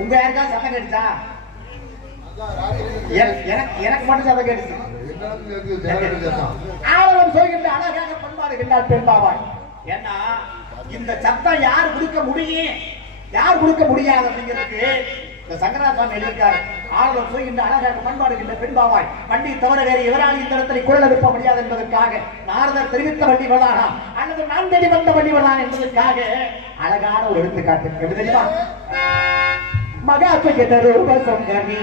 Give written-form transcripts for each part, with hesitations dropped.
உங்க யாருக்கா சத்தம் கேட்டுச்சா? எனக்கு மட்டும் சத்தம் கேட்டுச்சு. ஆளுநர் சொல்கின்ற அழகாக பண்பாடுகின்றார் பெண்பாவாய். ஏன்னா இந்த சத்தம் யார் கொடுக்க முடியும் யார் கொடுக்க முடியாது அப்படிங்கிறதுக்கு இந்த சங்கராசாமி எழுதியிருக்காரு. ஆளுநர் சொல்கின்ற அழகாக பண்பாடுகின்ற பெண்பாவாய் வண்டி தவிர வேறு எவரால் இந்த இடத்துல குரல் எழுப்ப முடியாது என்பதற்காக நாரதர் தெரிவித்த வண்டிவதானா அல்லது நான் தேடி வந்த வண்டிவதான் என்பதற்காக அழகான ஒரு எடுத்துக்காட்டு. எப்படி தெரியுமா? மகாத்ம ரூப சுந்தரி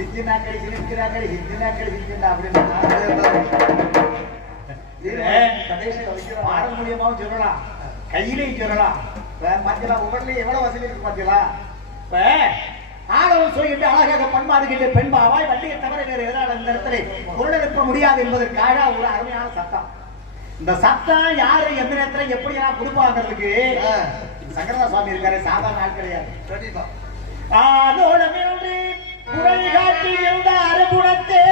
சித்தினாக்கள் சிரிக்கிறாங்க சித்தினாக்கள் சிரிக்கிறா அப்படின்னு பாடல் மூலியமாவும் சொல்லலாம், கையிலையும் சொல்லலாம். பாத்தீங்களா உடனே எவ்வளவு வசதி இருக்கு பாத்தீங்களா? இப்ப ஆடவன் சொல்லிட்டு அழகாக பண்பாடுகின்ற பெண்பாவாய் வண்டியை தவிர வேறு எதிரான இந்த இடத்துல பொருளெழுப்ப முடியாது என்பதற்காக ஒரு அருமையான சத்தம். இந்த சத்தம் யாரு எந்த நேரத்துல எப்படி எல்லாம் கொடுப்பாங்கிறதுக்கு சங்கரதா சுவாமி இருக்காரு, சாதாரண ஆள் கிடையாது. கண்டிப்பா அதோட மேலே குறை காட்டி இருந்த அரைகுணத்தே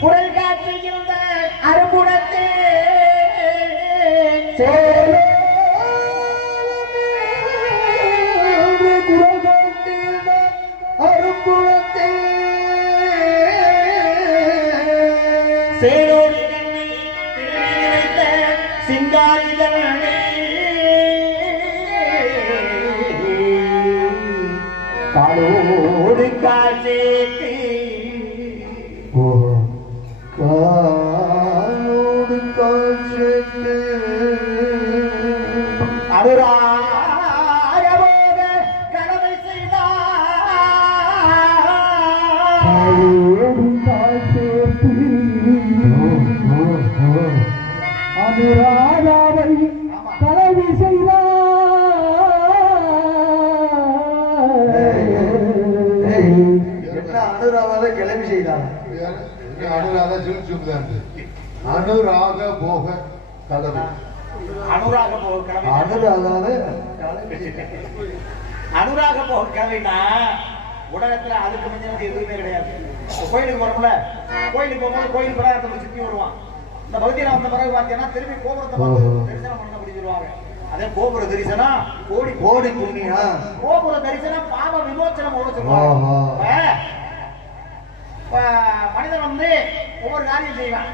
குரல் காற்றுகின்ற அருகுணத்தே குரல் காட்டுகின்ற அருகுணத்தே சேரோடு கண்ணை வைத்த சிங்காரிதழே பாலோடு காற்றேத்து அனுராகபோக கடமை அனுராகாவை கடமை அனுராகாவை கிளம்பி செய்தார். அனுராக போக கலவை அனுராக போக கிளம்பி அனுராக போக கிளம்பினா உலகத்துல அதுக்கு முன்னாடி எதுவுமே கிடையாது. கோயிலுக்கு போறோம்ல, கோயிலுக்கு போகும்போது கோயில் பிரகாரத்தை சுத்தி வருவான். இந்த பகுதியில வந்த பிறகு பார்த்தீங்கன்னா திரும்பி கோபுரத்தை பார்த்து தரிசனம் பண்ண அப்படி சொல்லுவாங்க. அதே கோபுர தரிசனம் கோடி கோடி புண்ணியம், கோபுர தரிசனம் பாவ விமோச்சனம் சொல்லுவாங்க. மனிதன் வந்து ஒவ்வொரு காரியம் செய்வான்.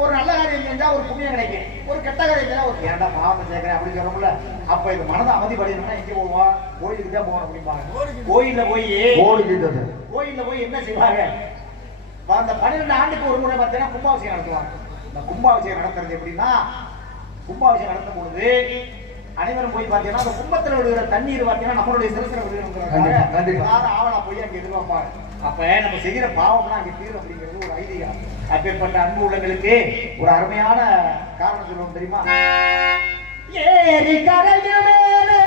ஒரு நல்ல காரியம் செஞ்சா ஒரு புண்ணியம் கிடைக்கும், ஒரு கெட்ட காரியம் செஞ்சா ஒரு ஏன்டா பாவத்தை சேர்க்கிறேன் அப்படின்னு சொல்றோம்ல. அப்ப இது மனதை அமைதிப்படையணும்னா எங்க போவோம்? கோயிலுக்கு தான் போகணும் அப்படிம்பாங்க. கோயில்ல போய் என்ன செய்வாங்க? அந்த 12 ஆண்டுக்கு ஒரு முறை பார்த்தீங்கன்னா கும்பாபிஷேகம் நடத்துவாங்க. இந்த கும்பாபிஷேகம் நடத்துறது எப்படின்னா, கும்பாபிஷேகம் நடத்தும் பொழுது அனைவரும் போய் பார்த்தீங்கன்னா அந்த கும்பத்தில் விடுகிற தண்ணீர் பார்த்தீங்கன்னா நம்மளுடைய சிறுசில விடுகிறோம் ஆவணா போய் அங்கே எதிர்பார்ப்பாங்க. அப்ப நம்ம செய்கிற பாவம்லாம் அங்கே தீரும் அப்படிங்கிறது ஒரு ஐதீகம். அப்பேற்பட்ட அன்பு உள்ளங்களுக்கு ஒரு அருமையான காரணம் சொல்லுவோம் தெரியுமா? ஏரி கரைய மேலே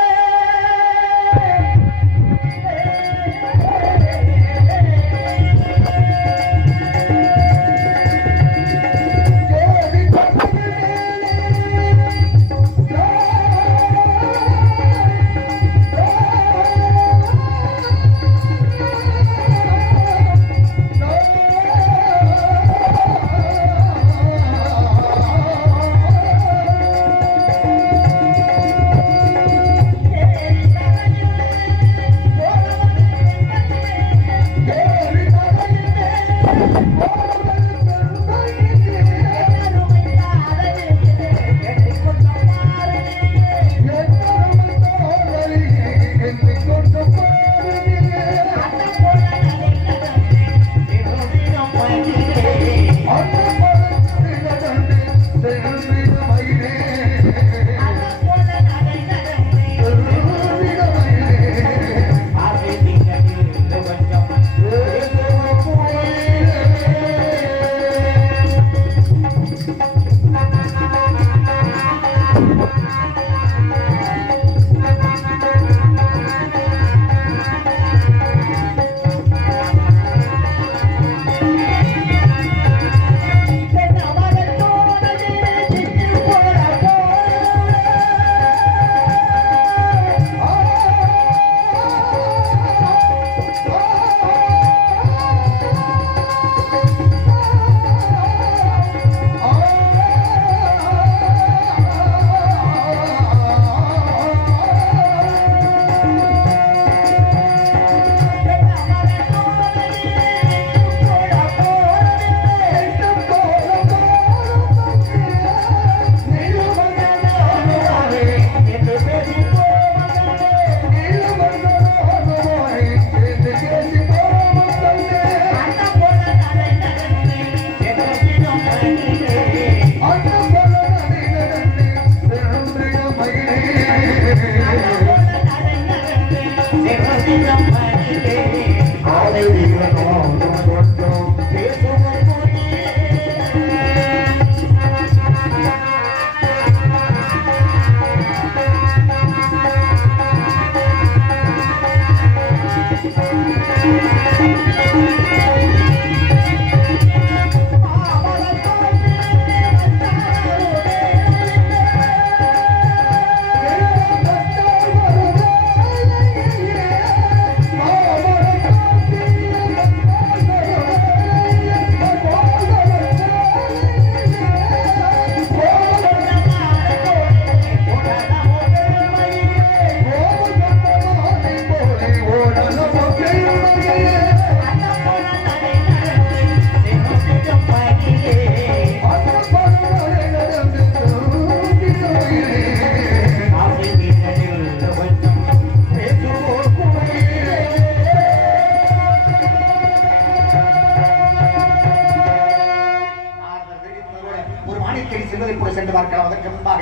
சென்று பார்க்கலாம். அதற்கு முன்பாக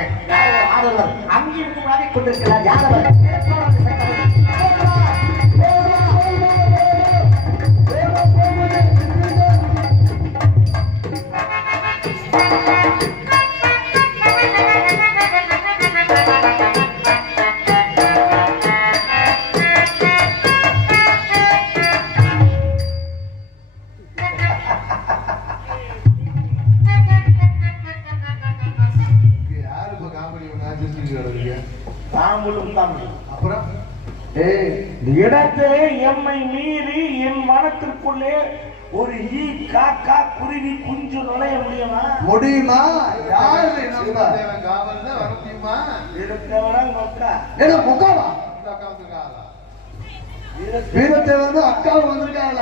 ஆடவர் அங்கிருந்து விளையாடிக் கொண்டிருக்கிறார். யாரவர்? அப்புறம் இடத்தை எம்மை மீறி என் மனத்திற்குள்ளே ஒரு ஈ காக்கா குருவி குஞ்சு நுழைய முடியுமா? முடியுமா? யாரு காவல்ல வர முடியுமா? எடுத்தவனா மக்கா ஏதோ முக்காவா வீரத்தை வந்து அக்கா வந்திருக்காங்கள.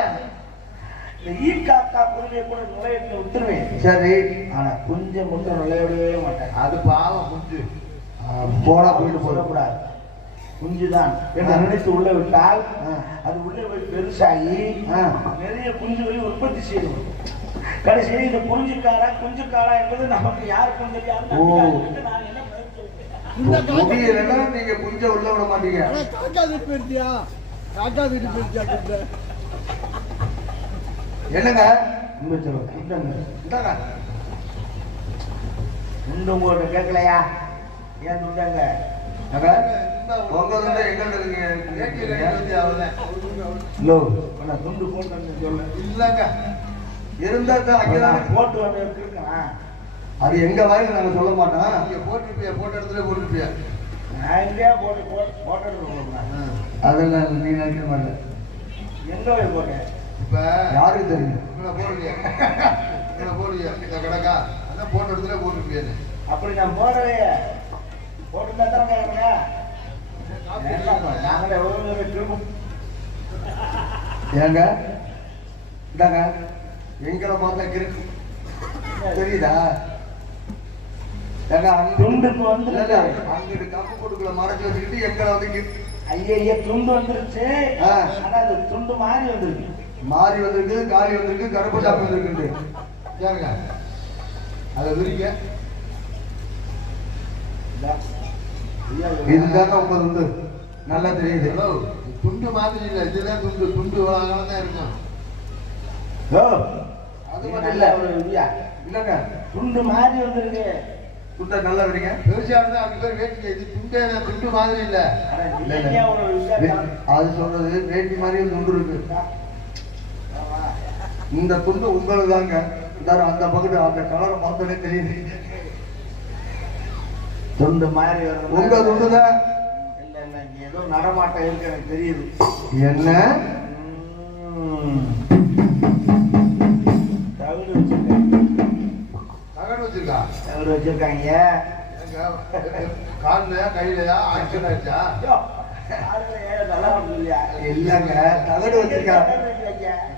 இந்த ஈ காக்கா குருவியை கூட நுழைய விட்டுருவேன். சரி, ஆனா குஞ்சை மட்டும் நுழைய விடவே மாட்டேன். அது பாவம் குஞ்சு போனா போயிட்டு சொல்லக்கூடாது. குஞ்சுதான் என்று நினைத்து உள்ள விட்டால் அது உள்ளே போய் பெருசாகி நிறைய குஞ்சுகளை உற்பத்தி செய்யும். கடைசியில் இந்த குஞ்சுக்காரா என்பது நமக்கு யாருக்கும் தெரியாது. நான் என்ன முடியலன்னா நீங்க குஞ்ச உள்ள விட மாட்டீங்க. என்னங்க உங்களோட கேட்கலையா? ஏன் துண்டாங்க துண்டு போட்டு இல்லங்க இருந்தா போட்டு வந்து இருக்கேன். அது எங்க வாயில நாங்க சொல்ல மாட்டோம். நீங்க போட்டுருப்பியா? போட்ட இடத்துல போட்டுருப்பியா? நான் எங்கேயா போட்டு அதெல்லாம் நீ நினைக்க மாட்டேன். எங்க போய் போட்டேன்? இப்ப யாருக்கு தெரியும்? போடுவியா இந்த கடக்கா அதான் போட்ட இடத்துல போட்டுருப்பியா? அப்படி நான் போடவே போட்டு ஏங்க இந்தாங்க எங்களை பார்த்தா கிருக்கு தெரியுதா? ஏங்க துண்டுக்கு வந்து அங்கிட்டு கம்பு கொடுக்கல மறைச்சு வச்சுக்கிட்டு எங்களை வந்து ஐயா துண்டு வந்துருச்சு. ஆனா அது துண்டு மாறி வந்துருக்கு. மாறி வந்திருக்கு, காலி வந்திருக்கு, கருப்பு சாப்பி வந்திருக்கு. ஏங்க அதை விரிக்க இதுதாங்க உங்க துண்டு நல்லா தெரியுது. துண்டு மாதிரி இல்லை, இதுதான் துண்டு. துண்டு தான் இருக்கும். அது மட்டும் இல்ல இல்லங்க துண்டு மாதிரி வந்துருக்கு. துண்டை நல்லா விடுங்க. பெருசா இருந்தா அப்படி பேர் வேட்டிங்க. இது துண்டே துண்டு மாதிரி இல்ல. அது சொல்றது வேட்டி மாதிரியும் துண்டு இருக்கு. இந்த துண்டு உங்களுக்கு தாங்க. அந்த பக்கத்து அந்த கலரை பார்த்தோன்னே தெரியுது. துண்டு மாதிரி உங்க துண்டு தான். இல்ல இல்ல இங்க ஏதோ நடமாட்டம் இருக்கு எனக்கு தெரியுது. என்ன தகடு வச்சிருக்காங்க. தகடு வச்சிருக்கா? தகடு வச்சிருக்காங்க. கால்லையா கையிலையா ஆக்சிடென்ட் ஆயிடுச்சா? இல்லங்க தகடு வச்சிருக்கா.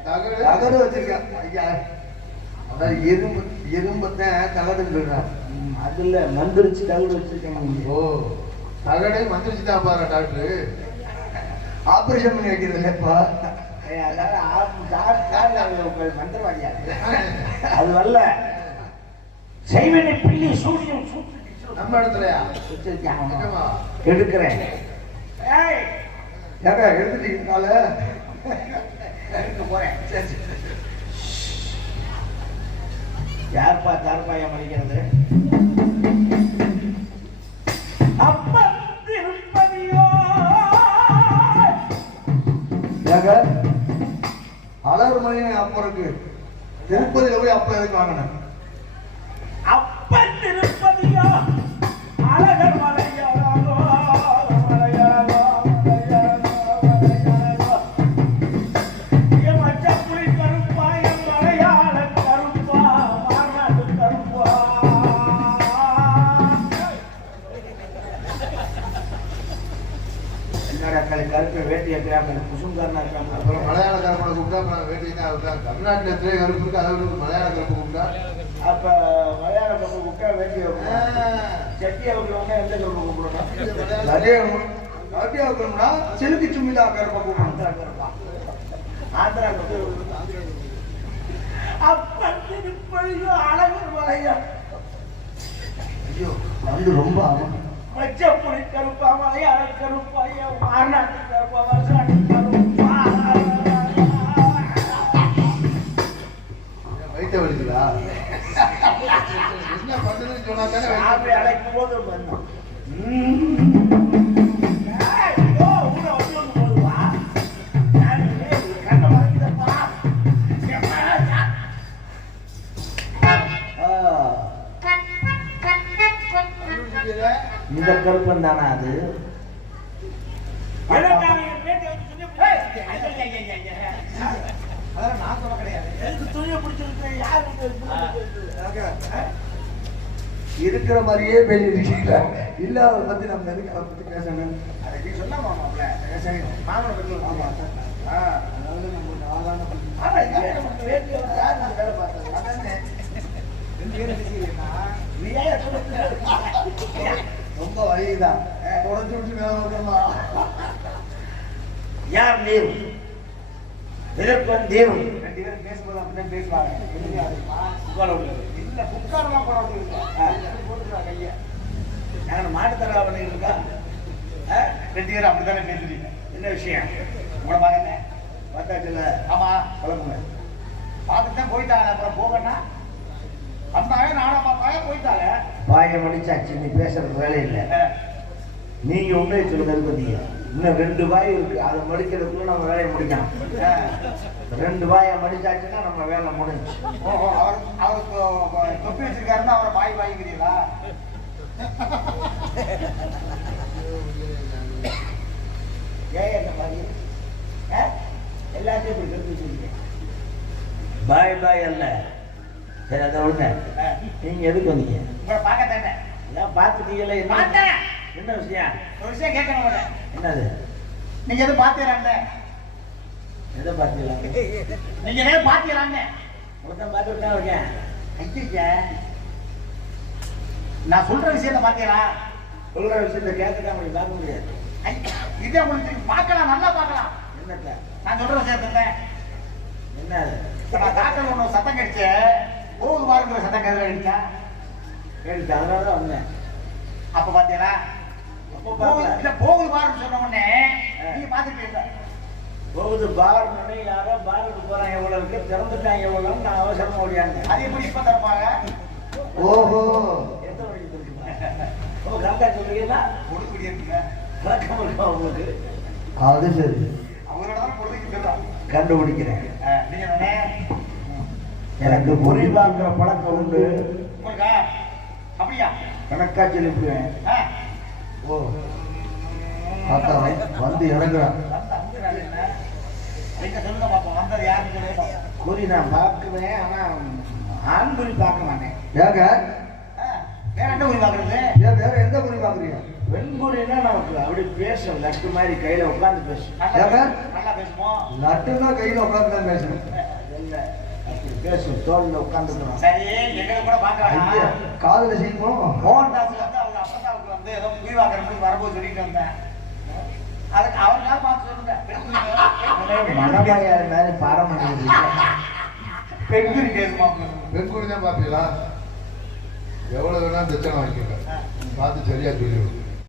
தகடு வச்சிருக்கா. ஐயா அதான் எறும்பத்தான் தகடு சொல்றான். அது இல்ல மந்திரிச்சு தகடு வச்சிருக்காங்க. ஓ தகடே மந்திரிச்சு தான் பாரு டாக்டரு. ஆபரேஷன் பண்ணி வைக்கிறது இல்லப்பா. மந்திரவாதியா அது வரல. செய்வனை பிள்ளி சூரியன் நம்ம இடத்துலயா எடுக்கிறேன். எடுத்துட்டீங்கனால எடுக்க போறேன். யார்ப்பா தார்பாயா மடிக்கிறது? அப்ப திருப்பதியோ ஏங்க அழகர் மலையில அப்பம் இருக்கு, திருப்பதியில போய் அப்பம் எதுக்கு வாங்கினேன்? அப்பன் திருப்பதியா அழகர் மலையா கருப்பு வேட்டி இருக்கிறாங்க, குசும்காரனா இருக்காங்க. அப்புறம் மலையாள கருப்பனை கூப்பிட்டா அப்புறம் வேட்டினா தமிழ்நாட்டில் எத்தனை கருப்பு இருக்கு, அதை மலையாள கருப்பு கூப்பிட்டா அப்ப மலையாள கருப்பு கூப்பிட்டா வேட்டி செட்டியா வைக்கிறவங்க எந்த கருப்பு கூப்பிடணும்? அதே கட்டியா வைக்கணும்னா சிலுக்கு சுமிதா கருப்பை கூப்பிடணும். ஆந்திரா கருப்பு அப்பன் திருப்பதியோ அழகர் மலையா. ஐயோ வந்து ரொம்ப ஆகும். மச்சப்புளி கருப்பா மலையாள கருப்பாயா மாநாட்டு கருப்பா வருஷாட்டு கருப்பா. வயிற்ற வலிக்குதா? என்ன பண்றதுன்னு சொன்னா சாமி அழைக்கும் போது பண்ணோம். இந்த கருப்பன் தானா அது? இருக்கிற மாதிரியே பேசிட்டு இல்ல அதை பத்தி நம்ம எதுக்கு அதை பத்தி பேசணும்? ரொம்ப வழிதான் உடச்சு விட்டு மேல யார் நீர் எதிர்ப்பன் தேவ் ரெண்டு பேரும் பேசும்போது அப்படிதான் பேசுவாங்க. இல்ல புக்காரெல்லாம் போட போட்டுக்கலாம் கைய. நாங்கள் மாட்டுத்தரா பண்ணிருக்கா? ரெண்டு பேரும் அப்படித்தானே பேசுறீங்க. என்ன விஷயம்? உங்களை பாருங்க. பார்த்தாச்சுல? ஆமா கிளம்புங்க. பார்த்துட்டு தான் போயிட்டாங்க. அப்புறம் போகன்னா வந்தாங்க, நானும் பார்த்தாங்க, போயிட்டாங்க. வாயை மடிச்சாச்சு, நீ பேசுறது வேலை இல்லை. நீங்க உண்மையை சொல்லுறது பார்த்தீங்க. இன்னும் 2 வாய் இருக்கு, அதை மடிக்கிறதுக்குள்ள நம்ம வேலையை முடிக்கணும். 2 வாயை மடிச்சாச்சுன்னா நம்ம வேலை முடிஞ்சு. ஓஹோ, அவருக்கு தொப்பி வச்சிருக்காருன்னா அவரை பாய் பாய்க்கிறீங்களா? ஏன் என்ன பாய்? எல்லாத்தையும் இப்படி கருத்து வச்சிருக்கீங்க. பாய் பாய் அல்ல. சரி, அதை விட்ட நீங்க எதுக்கு வந்தீங்க? உங்களை பார்க்க தானே. எல்லாம் பார்த்துட்டீங்களா? பார்த்தேன். என்ன விஷயம்? ஒரு விஷயம் கேட்கணும் உங்களை. என்னது? நீங்க எதுவும் பார்த்தீங்களான்னு? எதை பார்த்தீங்களா? நீங்க எதாவது பார்த்தீங்களான்னு? மொத்தம் பார்த்து விட்டா இருக்கேன். ஐயா, நான் சொல்ற விஷயத்த பார்த்தீங்களா? சொல்ற விஷயத்த கேட்டுதான் அப்படி பார்க்க முடியாது. இதை உங்களுக்கு பார்க்கலாம், நல்லா பார்க்கலாம். என்னத்த? நான் சொல்ற விஷயத்த என்ன அது? இப்ப நான் காக்கல் ஒண்ணு சத்தம் கடிச்சு போகுது பாருங்க, சத்தம் கதிர அடிச்சா கேட்டு அதனால தான் வந்தேன். அப்ப பாத்தீங்களா? அப்போ பார்க்கல. இல்ல போகுது பாருன்னு சொன்ன உடனே நீங்க பாத்துட்டீங்க. போகுது பாருன்னு யாரோ பாருக்கு போறாங்க, எவ்வளவு இருக்கு திறந்துட்டாங்க, எவ்வளவு நான் அவசரமா ஓடியாங்க. அது எப்படி இப்ப தரப்பாங்க? ஓஹோ, எத்தனை மணிக்கு தெரியுமா? ஓ, கரெக்டா சொல்றீங்களா? கொடுக்குடி இருக்குங்க. பழக்கம் இருக்கா உங்களுக்கு? அது சரி. அவங்களோட தான் பொழுதுக்கு சொல்றான். கண்டுபிடிக்கிறேன். நீங்க தானே எனக்கு பொறி பார்க்கிற பழக்கம் உண்டு. உங்களுக்கா? அப்படியா? கணக்கா சொல்லிவிடுவேன். ஓ, பார்த்தா வந்து இறங்குறான். நீங்க சொல்லுங்க பாப்போம், வந்தது யாருன்னு சொல்லுங்க. குறி நான் பார்க்குவேன், ஆனா ஆண் குறி பார்க்க மாட்டேன். ஏங்க வேற என்ன குறி பாக்குறது? ஏன் வேற எந்த குறி பாக்குறீங்க? வெண்குறினா நமக்கு அப்படி பேசும், லட்டு மாதிரி கையில உட்காந்து பேசும். நல்லா பேசுவோம். லட்டுன்னா கையில உட்காந்து தான் பேசுறேன். இல்ல, அப்படி பேசும், தோல்ல உட்காந்துக்கிறோம். சரி, எங்களை கூட பாக்கலாம். காதுல சீக்கிரம் மோகன்தாஸ் வந்து அவங்க அப்பதாவுக்கு வந்து ஏதோ குறி பாக்குறதுக்கு வரும்போது சொல்லிட்டு வந்தேன். அதுக்கு அவருக்காக பார்த்து சொல்லுங்க. மனமாயார் மாதிரி பாரம்பரியம் பெண்குறி பேசுமா? பெண்குறி தான் பாப்பீங்களா? எவ்வளவு வேணா தட்சணை வாங்கிக்கோங்க, பார்த்து சரியா சொல்லிவிடும்.